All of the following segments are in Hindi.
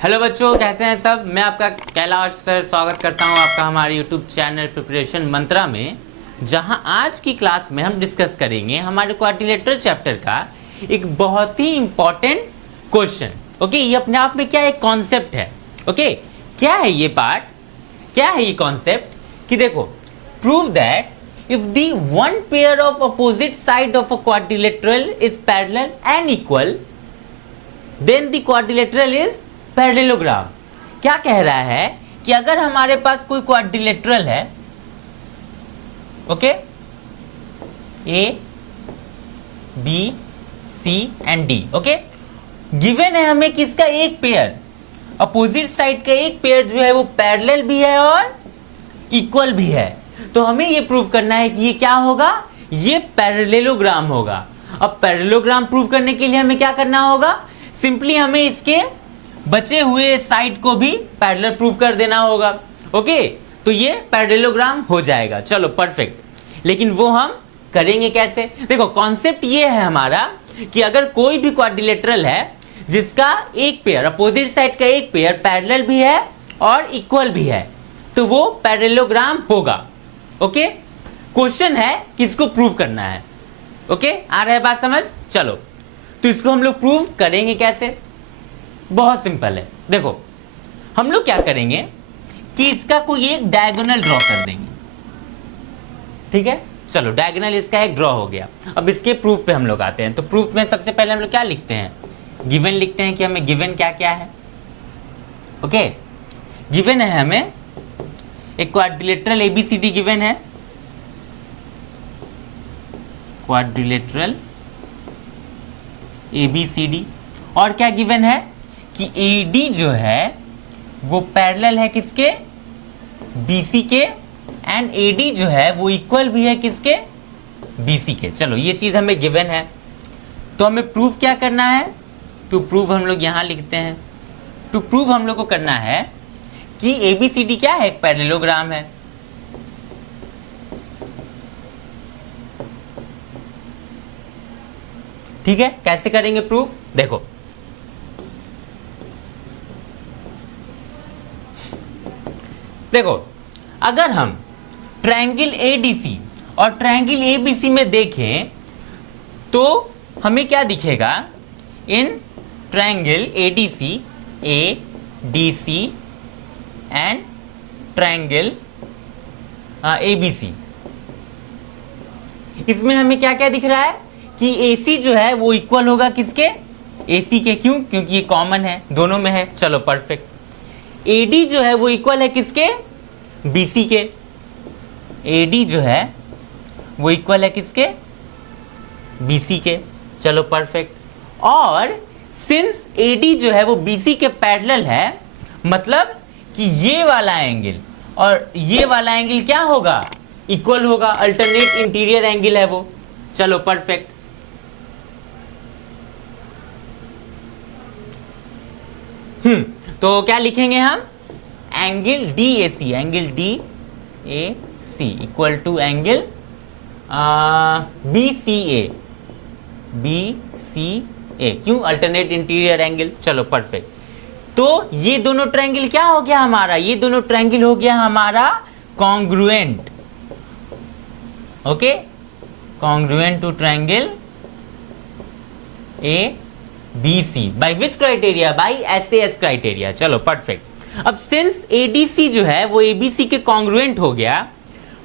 हेलो बच्चों, कैसे हैं सब। मैं आपका कैलाश सर स्वागत करता हूं आपका हमारे यूट्यूब चैनल प्रिपरेशन मंत्रा में, जहां आज की क्लास में हम डिस्कस करेंगे हमारे क्वाड्रिलेटरल चैप्टर का एक बहुत ही इंपॉर्टेंट क्वेश्चन। ओके, ये अपने आप में क्या एक कॉन्सेप्ट है। ओके, क्या है ये पार्ट, क्या है ये कॉन्सेप्ट कि देखो, prove that if the one pair of opposite side of a quadrilateral is parallel and equal then the quadrilateral is parallelogram. क्या कह रहा है कि अगर हमारे पास कोई क्वाड्रिलेटरल है, okay, A B C and D, okay, given है हमें किसका एक पेयर, अपोजिट साइड का एक पेयर जो है वो पैरेलल भी है और इक्वल भी है। तो हमें ये प्रूव करना है कि ये क्या होगा, ये पैरेललोग्राम होगा। अब पैरेललोग्राम प्रूव करने के लिए हमें क्या करना होगा, सिंपली हमें इसके बचे हुए साइड को भी पैरेलल प्रूव कर देना होगा। ओके, तो ये पैरेललोग्राम हो जाएगा। चलो परफेक्ट, लेकिन वो हम करेंगे कैसे। देखो, कॉन्सेप्ट ये है हमारा कि अगर कोई भी क्वाड्रिलेटरल है जिसका एक पेयर, अपोजिट साइड का एक पेयर पैरेलल भी है और इक्वल भी है, तो वो पैरेललोग्राम होगा। ओके, क्वेश्चन है किसको प्रूव करना है। ओके, आ रहा है बात समझ। चलो, तो इसको हम लोग प्रूव करेंगे कैसे। बहुत सिंपल है। देखो, हम लोग क्या करेंगे कि इसका कोई एक डायगोनल ड्रॉ कर देंगे। ठीक है, चलो डायगोनल इसका एक ड्रॉ हो गया। अब इसके प्रूफ पे हम लोग आते हैं। तो प्रूफ में सबसे पहले हम लोग क्या लिखते हैं, गिवन लिखते हैं कि हमें गिवन क्या क्या है। ओके, गिवन है हमें एक क्वाड्रिलेटरल एबीसीडी गिवन है, क्वाड्रिलेटरल एबीसीडी, और क्या गिवन है कि AD जो है वो पैरेलल है किसके, BC के, एंड AD जो है वो इक्वल भी है किसके, BC के। चलो, ये चीज हमें गिवन है, तो हमें प्रूफ क्या करना है। टू प्रूव हम लोग यहां लिखते हैं, टू प्रूव हम लोग को करना है कि ABCD क्या है, एक पैरेललोग्राम है। ठीक है, कैसे करेंगे प्रूफ, देखो, देखो, अगर हम ट्रायंगल ADC और ट्रायंगल ABC में देखें तो हमें क्या दिखेगा, in triangle ADC, ADC and triangle ABC, इसमें हमें क्या क्या दिख रहा है कि AC जो है वो इक्वल होगा किसके, AC के। क्यों, क्योंकि ये कॉमन है, दोनों में है। चलो परफेक्ट। AD जो है वो इक्वल है किसके, BC के। AD जो है वो इक्वल है किसके, BC के। चलो परफेक्ट। और सिंस AD जो है वो BC के पैरेलल है, मतलब कि ये वाला एंगल और ये वाला एंगल क्या होगा, इक्वल होगा, अल्टरनेट इंटीरियर एंगल है वो। चलो परफेक्ट। तो क्या लिखेंगे हम, angle DAC, angle DAC equal to angle BCA, BCA। क्यों, अल्टरनेट इंटीरियर एंगल। चलो परफेक्ट। तो ये दोनों ट्रायंगल क्या हो गया हमारा, ये दोनों ट्रायंगल हो गया हमारा congruent. Okay, congruent to triangle ABC by which criteria, by SAS criteria. चलो परफेक्ट। अब सिंस ADC जो है वो ABC के कॉन्ग्रुएंट हो गया,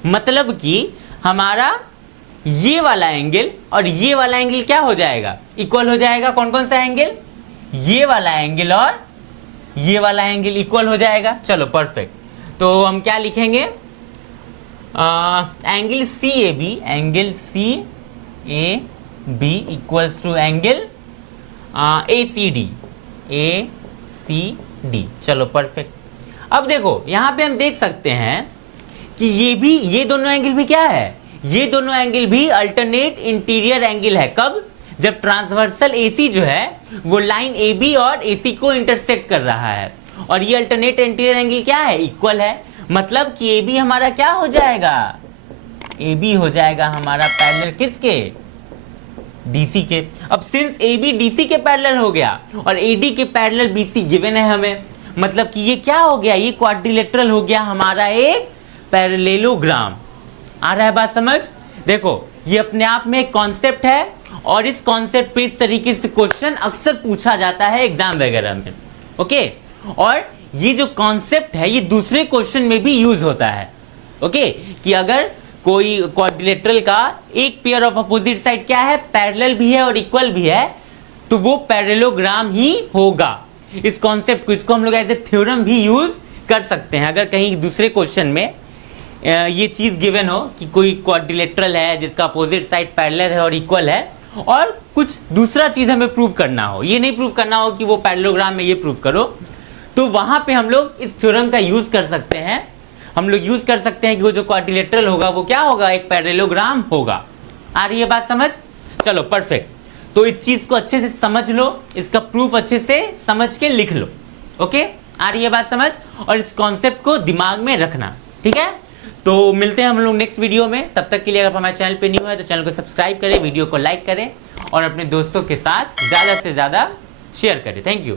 मतलब कि हमारा ये वाला एंगल और ये वाला एंगल क्या हो जाएगा, इक्वल हो जाएगा। कौन कौन सा एंगल, ये वाला एंगल और ये वाला एंगल इक्वल हो जाएगा। चलो परफेक्ट। तो हम क्या लिखेंगे, angle CAB, angle CAB equals to angle ACD, ACD। चलो परफेक्ट। अब देखो, यहां पे हम देख सकते हैं कि ये दोनों एंगल भी क्या है, ये दोनों एंगल भी अल्टरनेट इंटीरियर एंगल है। कब, जब ट्रांसवर्सल AC जो है वो लाइन AB और AC को इंटरसेक्ट कर रहा है, और ये अल्टरनेट इंटीरियर एंगल क्या है, इक्वल है। मतलब कि AB हमारा क्या हो जाएगा, AB हो जाएगा हमारा पैरेलल किसके, डीसी के। अब सिंस ए बी डीसी के पैरेलल हो गया और एडी के पैरेलल बीसी गिवन है हमें, मतलब कि ये क्या हो गया, ये क्वाड्रिलेटरल हो गया हमारा एक पैरेललोग्राम। आ रहा है बात समझ? देखो ये अपने आप में एक कॉन्सेप्ट है और इस कॉन्सेप्ट पे इस तरीके से क्वेश्चन अक्सर पूछा जाता है एग्जाम वगैरह में। ओके, और ये जो कॉन्सेप्ट है ये दूसरे क्वेश्चन में भी यूज होता है। ओके, कि अगर कोई क्वाड्रिलेटरल का एक पेयर ऑफ अपोजिट साइड क्या है, पैरेलल भी है और इक्वल भी है, तो वो पैरेललोग्राम ही होगा। इस कॉन्सेप्ट को, इसको हम लोग एज ए थ्योरम भी यूज कर सकते हैं। अगर कहीं दूसरे क्वेश्चन में ये चीज गिवन हो कि कोई क्वाड्रिलेटरल है जिसका अपोजिट साइड पैरेलल है और इक्वल है, और कुछ दूसरा चीज हमें प्रूव करना हो, ये नहीं प्रूव करना हो कि वो पैरेललोग्राम में ये प्रूव करो, तो वहां पे हम लोग इस थ्योरम का यूज कर सकते हैं। हम लोग यूज कर सकते हैं कि वो जो क्वाड्रिलेटरल होगा वो क्या होगा, एक पैरेललोग्राम होगा। आ रही है बात समझ? चलो परफेक्ट। तो इस चीज को अच्छे से समझ लो, इसका प्रूफ अच्छे से समझ के लिख लो। ओके, आ रही है बात समझ? और इस कॉन्सेप्ट को दिमाग में रखना, ठीक है? तो मिलते हैं हम लोग नेक्स्ट वीडियो में। तब तक के लिए अगर हमारे चैनल पे न्यू है तो चैनल को सब्सक्राइब करें, वीडियो को लाइक करें और अपने दोस्तों के साथ ज़्यादा से ज़्यादा शेयर करें। Thank you.